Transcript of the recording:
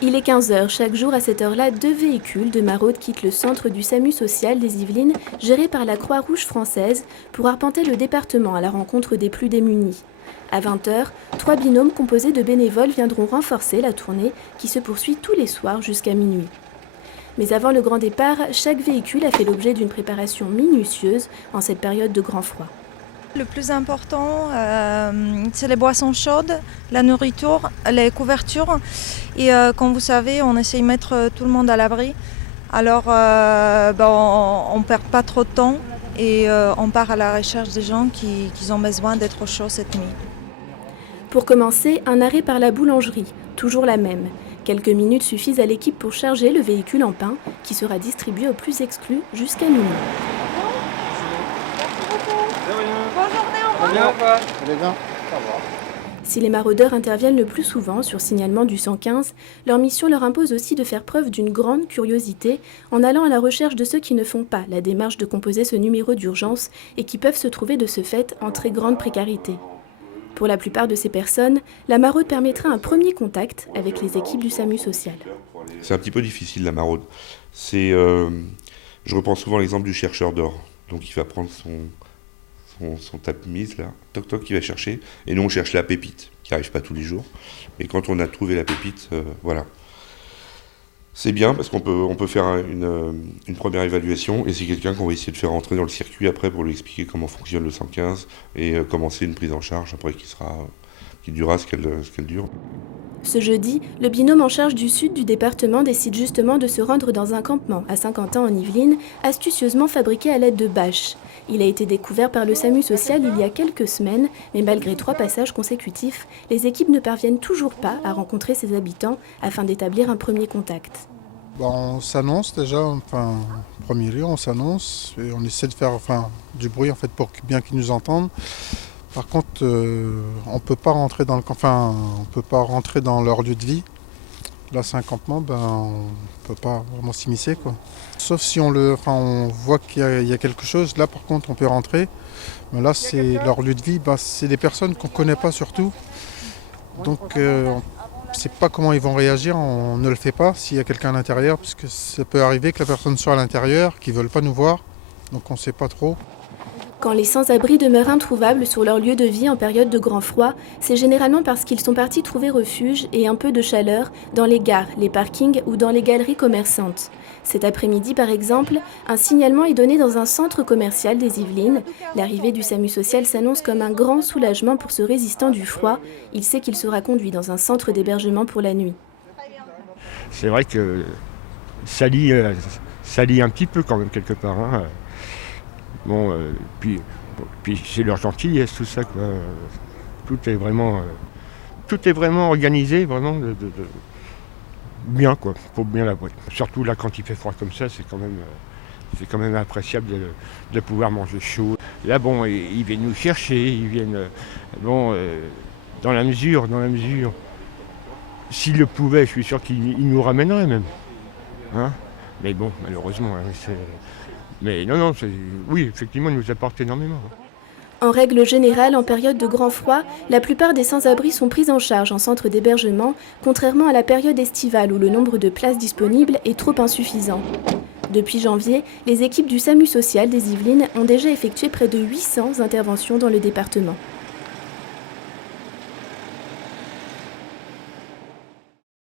Il est 15 heures. Chaque jour à cette heure-là, 2 véhicules de maraude quittent le centre du SAMU social des Yvelines, géré par la Croix-Rouge française, pour arpenter le département à la rencontre des plus démunis. À 20 heures, 3 binômes composés de bénévoles viendront renforcer la tournée qui se poursuit tous les soirs jusqu'à minuit. Mais avant le grand départ, chaque véhicule a fait l'objet d'une préparation minutieuse en cette période de grand froid. Le plus important, c'est les boissons chaudes, la nourriture, les couvertures. Et comme vous savez, on essaye de mettre tout le monde à l'abri. Alors, on ne perd pas trop de temps et on part à la recherche des gens qui ont besoin d'être au chaud cette nuit. Pour commencer, un arrêt par la boulangerie, toujours la même. Quelques minutes suffisent à l'équipe pour charger le véhicule en pain qui sera distribué aux plus exclus jusqu'à minuit. Si les maraudeurs interviennent le plus souvent sur signalement du 115, leur mission leur impose aussi de faire preuve d'une grande curiosité en allant à la recherche de ceux qui ne font pas la démarche de composer ce numéro d'urgence et qui peuvent se trouver de ce fait en très grande précarité. Pour la plupart de ces personnes, la maraude permettra un premier contact avec les équipes du SAMU social. C'est un petit peu difficile la maraude. Je reprends souvent l'exemple du chercheur d'or. Donc il va prendre son tape-mise là, toc toc, il va chercher. Et nous on cherche la pépite, qui n'arrive pas tous les jours. Mais quand on a trouvé la pépite, voilà. C'est bien parce qu'on peut faire une première évaluation et c'est quelqu'un qu'on va essayer de faire rentrer dans le circuit après pour lui expliquer comment fonctionne le 115 et commencer une prise en charge après qui durera ce qu'elle dure. Ce jeudi, le binôme en charge du sud du département décide justement de se rendre dans un campement à Saint-Quentin en Yvelines, astucieusement fabriqué à l'aide de bâches. Il a été découvert par le SAMU social il y a quelques semaines, mais malgré 3 passages consécutifs, les équipes ne parviennent toujours pas à rencontrer ses habitants afin d'établir un premier contact. On s'annonce déjà, en premier lieu, on s'annonce et on essaie de faire du bruit pour bien qu'ils nous entendent. Par contre, on peut pas rentrer on peut pas rentrer dans leur lieu de vie. Là, c'est un campement, on peut pas vraiment s'immiscer, quoi. Sauf si on voit qu'il y a quelque chose. Là, par contre, on peut rentrer. Mais là, c'est leur lieu de vie. C'est des personnes qu'on connaît pas surtout. Donc, on ne sait pas comment ils vont réagir. On ne le fait pas s'il y a quelqu'un à l'intérieur, parce que ça peut arriver que la personne soit à l'intérieur, qu'ils veulent pas nous voir. Donc, on ne sait pas trop. Quand les sans-abri demeurent introuvables sur leur lieu de vie en période de grand froid, c'est généralement parce qu'ils sont partis trouver refuge et un peu de chaleur dans les gares, les parkings ou dans les galeries commerçantes. Cet après-midi, par exemple, un signalement est donné dans un centre commercial des Yvelines. L'arrivée du SAMU social s'annonce comme un grand soulagement pour ce résistant du froid. Il sait qu'il sera conduit dans un centre d'hébergement pour la nuit. C'est vrai que ça lie un petit peu quand même quelque part, hein. Puis c'est leur gentillesse, tout ça, quoi. Tout est vraiment organisé, vraiment bien, quoi. Faut bien l'avouer. Surtout là, quand il fait froid comme ça, c'est quand même appréciable de pouvoir manger chaud. Là, ils viennent nous chercher, ils viennent, dans la mesure. S'ils le pouvaient, je suis sûr qu'ils nous ramèneraient même. Hein, mais bon, malheureusement, c'est... Mais non, oui, effectivement, il nous apporte énormément. En règle générale, en période de grand froid, la plupart des sans-abri sont pris en charge en centre d'hébergement, contrairement à la période estivale où le nombre de places disponibles est trop insuffisant. Depuis janvier, les équipes du SAMU social des Yvelines ont déjà effectué près de 800 interventions dans le département.